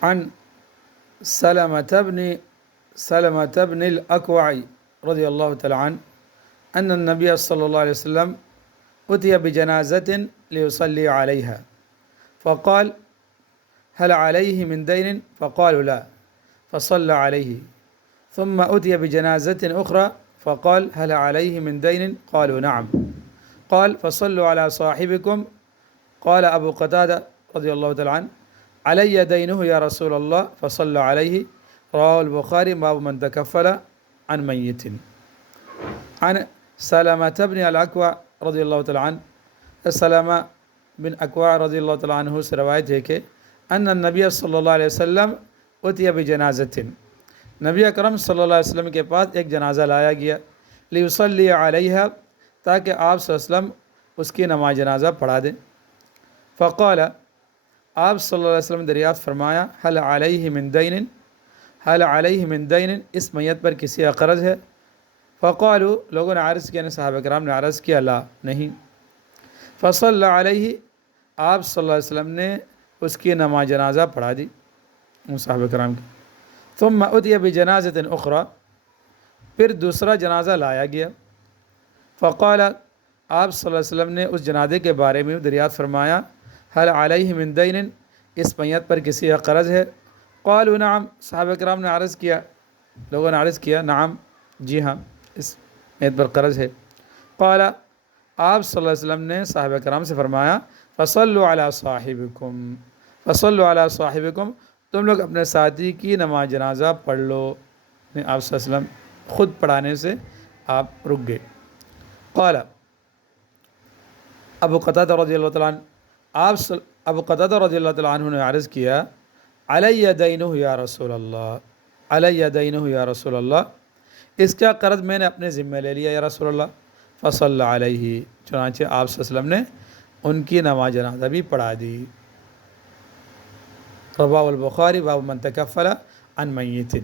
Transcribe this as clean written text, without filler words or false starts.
عن سلمة بن الأكوع رضي الله تعالى عنه أن النبي صلى الله عليه وسلم أتي بجنازة ليصلي عليها فقال هل عليه من دين؟ فقالوا لا، فصلى عليه. ثم أتي بجنازة أخرى فقال هل عليه من دين؟ قالوا نعم. قال فصلوا على صاحبكم. قال أبو قتادة رضي الله تعالى عنه علي دينه يا رسول الله فصلى عليه. رواه البخاري باب من تكفل عن ميت. عن سلمة بن الاکوع رضی اللہ تعالیٰ عنہ، سلمہ بن اکوع رضی اللہ تعالیٰ عنہ سے روایت ہے کہ ان النبی صلی اللہ علیہ وسلم اتي بجنازۃ، نبی اکرم صلی اللہ علیہ وسلم کے پاس ایک جنازہ لایا گیا، لیصلی علیہا، تاکہ آپ صلی اللہ علیہ وسلم اس کی نماز جنازہ پڑھا دیں. فقال، آپ صلی اللہ علیہ وسلم دریافت فرمایا هل علیہ من دین، هل علیہ من دین، اس میت پر کسی کا قرض ہے؟ فقالوا، لوگوں نے عرض کیا، صحابہ کرام نے عرض کیا، لا، نہیں. فصلی علیہ، آپ صلی اللہ علیہ وسلم نے اس کی نماز جنازہ پڑھا دی صحابہ کرام کی. ثم اتي بجنازۃ اخرى، پھر دوسرا جنازہ لایا گیا. فقال، آپ صلی اللہ علیہ وسلم نے اس جنازے کے بارے میں دریافت فرمایا هل علیہ من دین، اس میت پر کسی کا قرض ہے؟ قالوا نعم، صحابہ کرام نے عرض کیا، لوگوں نے عرض کیا، نعم، جی ہاں، اس میت پر قرض ہے. قال، آپ صلی اللہ علیہ وسلم نے صحابہ کرام سے فرمایا فصلوا علی صاحبکم، فصلوا علی صاحبکم، تم لوگ اپنے ساتھی کی نماز جنازہ پڑھ لو. آپ صلی اللہ علیہ وسلم خود پڑھانے سے آپ رک گئے. قال ابو قتادہ رضی اللہ تعالیٰ عنہ، ابو قتادہ رضی اللہ تعالیٰ عنہ نے عرض کیا علی دینہ یا رسول اللہ، علی دینہ یا رسول اللہ، اس کا قرض میں نے اپنے ذمہ لے لیا یا رسول اللہ. فصلی علیہ، چنانچہ آپ صلی اللہ علیہ وسلم نے ان کی نماز جنازہ بھی پڑھا دی. رواه البخاری باب من تکفل عن میت.